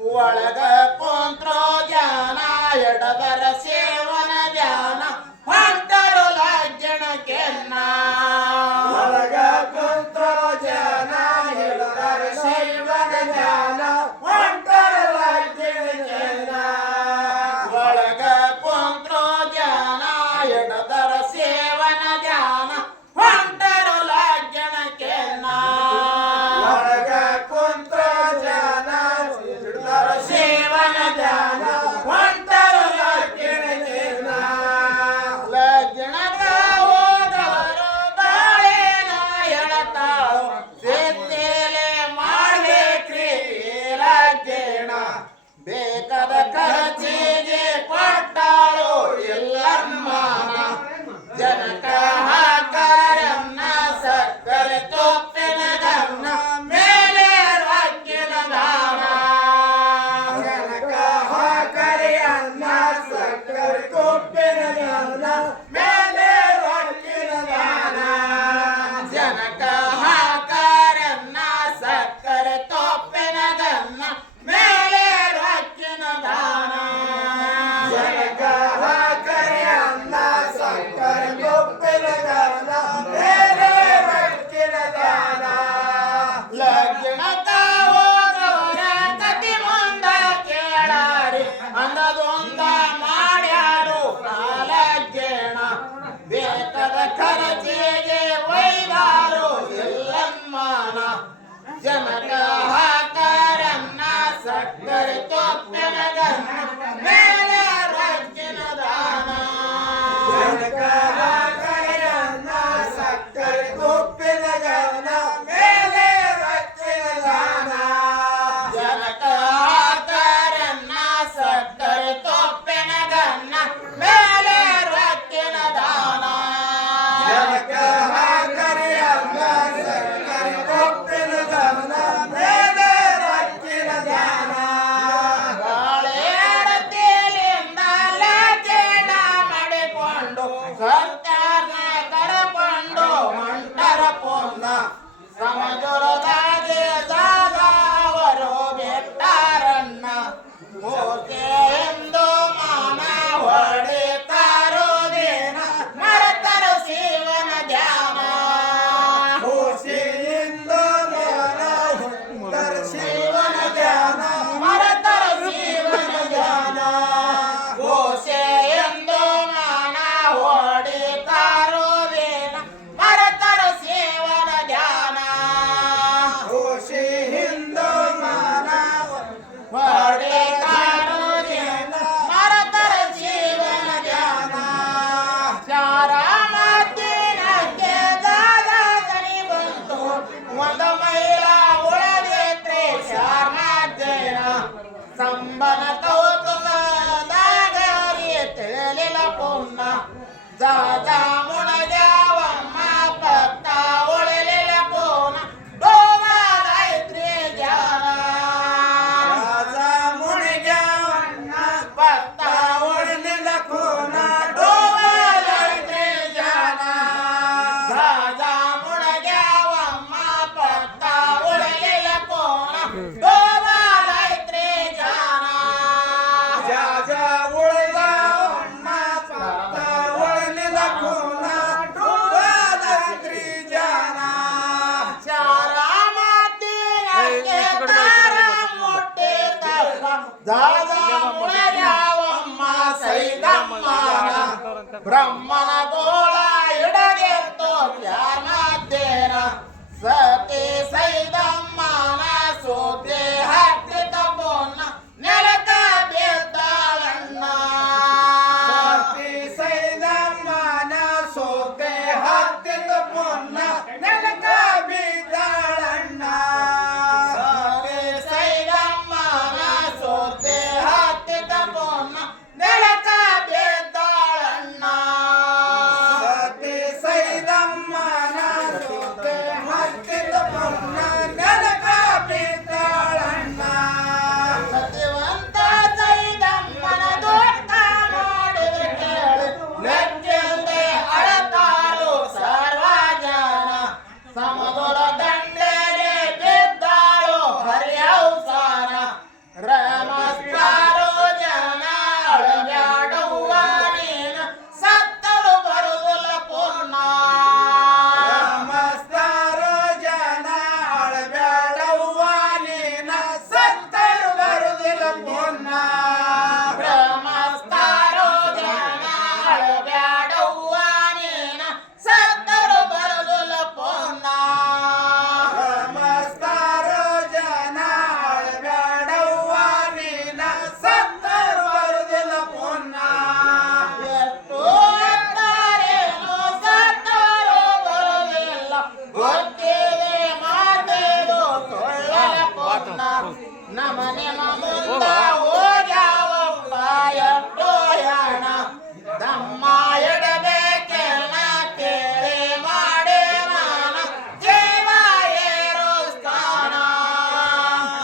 ಒಳಗ ಕುಂತ್ರೋ ಧ್ಯಾನ ಎಡದರ ಸೇವನ ಧ್ಯಾನ ಹೊಂಟರು ಲಜ್ಜಣಕ್ಕೆನ್ನ ಒಳಗ ಕುಂತ್ರೋ ಧ್ಯಾನ ಎಡದರ ಸೇವನ ಧ್ಯಾನ ಹೊಂಟರು ಲಜ್ಜಣಕ್ಕೆನ್ನ ಒಳಗ ಕುಂತ್ರೋ ಧ್ಯಾನ ಎಡದರ ಸೇವನ ಧ್ಯಾನ ಹೊಂಟರು ಲಜ್ಜಣಕ್ಕೆನ್ನ ಒಳಗ ಕುಂತ್ರೋ ಧ್ಯಾನ ಎಡದರ ಸೇವನ ಧ್ಯಾನ ಹೊಂಟರು ಲಜ್ಜಣಕ್ಕೆನ್ನ ಲಜ್ಜಣಕ ಹೋದವರು ಬಾಳೆನ ಎಳತಾಳು ಸೇತೇಲೆ ಮಾಡ್ಬೇಕ್ರಿ ಲಜ್ಜಣ ಬೇಕಾದ ಖರ್ಚಿಗೆ ಕೊಟ್ಟಾಳು ಎಲ್ಲಮ್ಮನ ಜನಕ ಹಾಕರನ್ನ ಸಕ್ಕರೆ ತೊಪ್ಪಿನ ಗನ್ನ ಮೇಲೆ ರೊಕ್ಕಿನ ದಾನ ಜನಕ ಹಾಕರಿ ಅನ್ನ ಸಕ್ಕರೆ ಕೊಪ್ಪಿನ ದಾನ ಮೇಲೆ ರೊಕ್ಕಿನ ದಾನ ಜನಕ ಹಾಕರನ್ನ ಸಕ್ಕರೆ ತೊಪ್ಪಿನ ಗನ್ನ ಮೇಲೆ ರೊಕ್ಕಿನ ದಾನ ಜನಕ ಹಾಕರಿ ಅನ್ನ ಸಕ್ಕರೆ ಕೊಪ್ಪಿನ ದಾನ ಮೇಲೆ ರೊಕ್ಕಿನ ದಾನ ಲಗ್ನಕ ಹೋದವರ ಕತಿ ಮುಂದ ಕೇಳಾರಿ ಅಂದದೊಂದ ಮಾಡ್ಯಾರು ಲಗ್ನ ಬೇಕಾದ ಖರ್ಚಿಗೆ ಒಯ್ದಾರು ಎಲ್ಲಮ್ಮನ ಜನಕ ಹಾಕರನ್ನ ಸಕ್ಕರೆ ತೊಪ್ಪಿನ ಗನ್ನ ಮೇಲೆ ರೊಕ್ಕಿನ ದಾನ ಜನಕ ಹಾಕರಿ ಅನ್ನ ಸಕ್ಕರೆ ಕೊಪ್ಪಿನ ದಾನ ಮೇಲೆ ರೊಕ್ಕಿನ ದಾನ ಜನಕ ಹಾಕರನ್ನ ಸಕ್ಕರೆ ತೊಪ್ಪಿನ ಗನ್ನ ಮೇಲೆ ರೊಕ್ಕಿನ ದಾನ ಜನಕ ಹಾಕರಿ ಅನ್ನ ಸಕ್ಕರೆ ಕೊಪ್ಪಿನ ದಾನ ಮೇಲೆ ರೊಕ್ಕಿನ ದಾನ ಬಾಳೆರತಿಲಿಂದ ಲಜ್ಜಣ ಮಾಡಿಕೊಂಡು ಸರ್ಕಾರ ಕರಕೊಂಡು ಹೊಂಟರ ಪೊನ್ನ ಸಮುದ್ರದಾಗೆ ಅವರು ಬೆಟ್ಟಾರನ್ನ ಮೂರ್ತಿ ಎಂದು ಮಾನ ಹೊಡಿತಾರೋ ದೇನ ಮರತರ ಶಿವನ ಧ್ಯಾನ ಖುಷಿಯಿಂದ ಮನ ಹೊಂದರ ಶಿವನ ಧ್ಯಾನ ಮರತರ ಶಿವನ ಧ್ಯಾನ ಘೋಷೆ ಎಂದು ಮಾನ ಹೊಡಿತಾರೋ ದೇನ ಮರತರ ಶಿವನ ಧ್ಯಾನ ಖುಷಿಯಿಂದ ಮನ ಹೊಡಿತಾರೋ ದೇನ ಮರತರ ಶಿವನ ಧ್ಯಾನ ಶಾರಾಮತ್ತಿನಕ್ಕೆ ದಾದ ದನಿ ಬಂತು ಒಂದು ಮೈಲ ಉಳದೇತ್ರೆ ಶಾರಮಾದ್ದೇನ ಸಂಬನ ಕೌತುಕದಾಗರಿ ತಿಳಿಲಿಲ್ಲ ಪುನ್ನ ಜಾಜ ಮುಣಗ್ಯಾವಮ್ಮ ಭಕ್ತ ಉಳಿಲಿಲ್ಲ ಕೋನ ಡೋಬಾದೈತ್ರಿ ಜ್ಞಾನ ರಾಜ ಮುಣಿಗ್ಯಾವಣ್ಣ ಭಕ್ತ ಉಳಿಲಿಲ್ಲ ಕೋನ ಡೋಬಾದೈತ್ರಿ ಜ್ಞಾನ ಜಾಜ ಮುಣಗ್ಯಾವಮ್ಮ ಭಕ್ತ ಉಳಿಲಿಲ್ಲ ಕೋನ ಡೋಬಾದೈತ್ರಿ ಜ್ಞಾನ ಜಾಜ ಉಳಿದವಣ್ಣ ಪತ್ತ ಉಳಿಲಿಲ್ಲ ಕೋನ ಡೂಬಾದೈತ್ರಿ ಜಾನ ಶಾರಾಮತ್ತಿನಕ್ಕೆ ತಾರ ಮುಟ್ಟಿ ತಪ್ಪ ಜಾಗ ಮುಳಗ್ಯಾವಮ್ಮ ಸೈದಮ್ಮನ ಬ್ರಹ್ಮನ ಗೋಳ ಇಡಗೆತ್ತು ಧ್ಯಾನದ್ದೇನ ಸತಿ ಸೈದಮ್ಮನ ಸೋತೆ ಹತ್ತಿದ ಪೊನ್ನ ನೆಲಕ ಬಿದ್ದಾಳಣ್ಣ ಸತಿ ಸೈದಮ್ಮನ ಸೋತೆ ಹತ್ತಿದ ಪೊನ್ನ ನೆಲಕ ಬಿದ್ದಾಳಣ್ಣ ಸತಿ ಸೈದಮ್ಮನ ಸೋತೆ ಹತ್ತಿದ ಪೊನ್ನ ನೆಲಕ ಬಿದ್ದಾಳಣ್ಣ ಸತಿ ಸೈದಮ್ಮನ ಸೋತೆ ಹತ್ತಿದ ನಮನೆ ಮುಂದ ಹೋಗ್ಯಾವಪ್ಪ ಎಷ್ಟೋ ಯಾಣ ತಮ್ಮ ಎಡಬೇಕೆಲ್ಲ ಕೇಳಿ ಮಾಡಿ ಮಾನ ಜೀವ ಏರೋ ಸ್ಥಾನ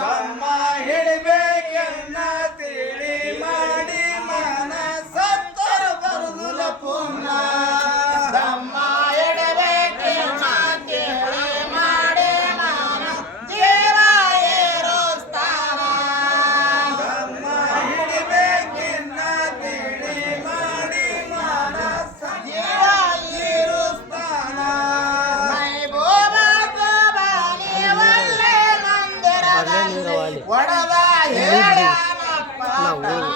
ತಮ್ಮ ಹಿಡಿಬೇಕೆನ್ನ ತಿಳಿ ಮಾಡಿ ಮನ ಸತ್ತರ ಬರುದುಲ ಪುಣ್ಯ ತಮ್ಮ ಎಡಬೇಕೆಲ್ಲ ಕೇಳಿ ಮಾಡಿ ಮಾನ ಜೀವ ಏರೋ ಸ್ಥಾನ ತಮ್ಮ ಹಿಡಿಬೇಕೆನ್ನ ತಿಳಿ ಮಾಡಿ ಮನ ಜೀವ ಸತ್ತರ ಸ್ಥಾನ ಒಡದ ಹೇಳ್ಯಾನಪ್ಪ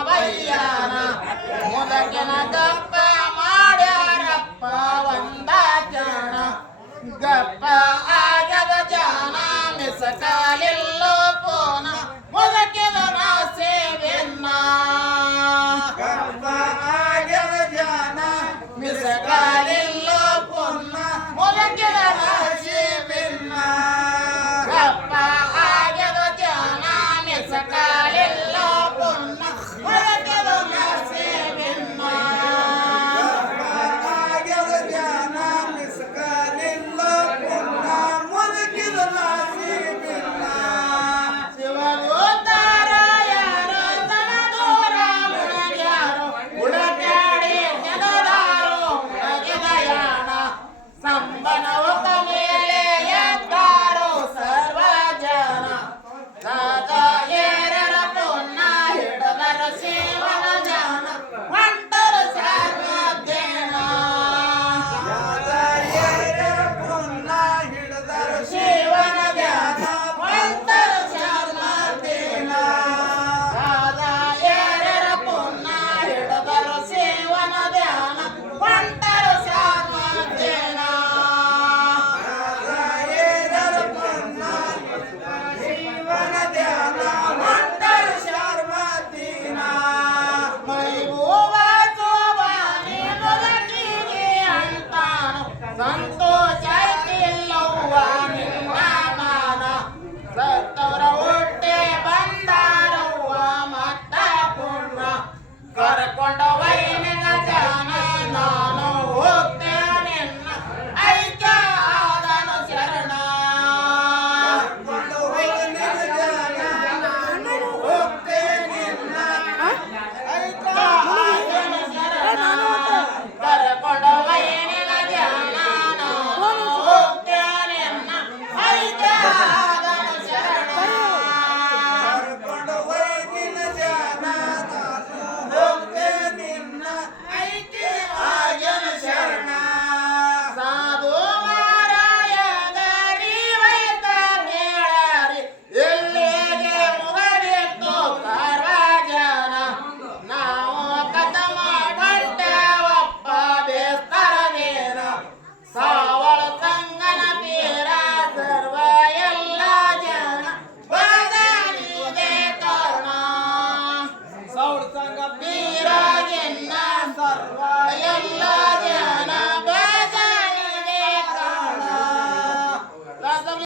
ಬಯ್ಯಾನ ಮುದಕಿನ ದಪ್ಪ ಮಾಡ್ಯಾರಪ್ಪ ಒಂದ ಜಾಣ ಗಪ್ಪ ಆಗದ ಜಾನ ಮಿಸಕಾಲಿಲ್ಲೋ ಪೋನ ಮುದಕಿದ ಸೇವೆನ್ನ ಗರ್ಭ ಆಗ್ಯದ ಜಾನ ಮಿಸಕಾಲಿಲ್ಲೋ ಪೋನ ಮುದಕಿದ ಸೇವೆನ್ನ ಗಪ್ಪ ಆಗದ ಜಾನ ಮಿಸಕಾಲಿಲ್ಲೋ ಪೋನ ಮುದಕಿದ ಸೇವೆನ್ನ ಆಗ್ಯದ ಜಾನ ಮಿಸ್ಕಲಿಲ್ಲ ಪುಣ್ಯ ಮುದುಕಿದ ನಾಸಿ ಬಿನ್ನ ಶಿವದೂತರ ಯಾರೋ ತನದೂರ ಮುಳಗ್ಯಾರೋ ಉಳಕಾಡಿ ನೆನದಾರೋ ಮುಳಗಿದಯಾಣ ಸಂಬನವಕ ಮೇಲೆ ಎದ್ದಾರೋ ಸರ್ವ ಜನ ರಾಜ ಏರರ ಪುಣ್ಯ ಹಿಡದರ ಶಿವನ ಜನ ಹೊಂಟರು ಸರ್ವದೇನ ಯಾದ ಏರರ ಪುಣ್ಯ ಹಿಡಿದರ ಶಿವನ ಧ್ಯಾನ ಹೊಂಟರು ಸರ್ವದೇನ ರಾಜ ಏರರ ಪುಣ್ಯ ಹಿಡದರು ಶಿವನ ಧ್ಯಾನ ಹೊಂಟರು ಸರ್ವದೇನ ಏರರ ಪುಣ್ಯ ಜೀವನ ಧ್ಯಾನ ಮಂಡಲ ಶರ್ಮದೀನ ಮೈಬೂಬ ಶೋಭಾನಿ ಮುದುಕಿಗೆ ಅಂತಾನು ಸಂತೋಷ ಇಲ್ಲವ್ವ ನಿನ್ನ ಮಾನ ಸತ್ತ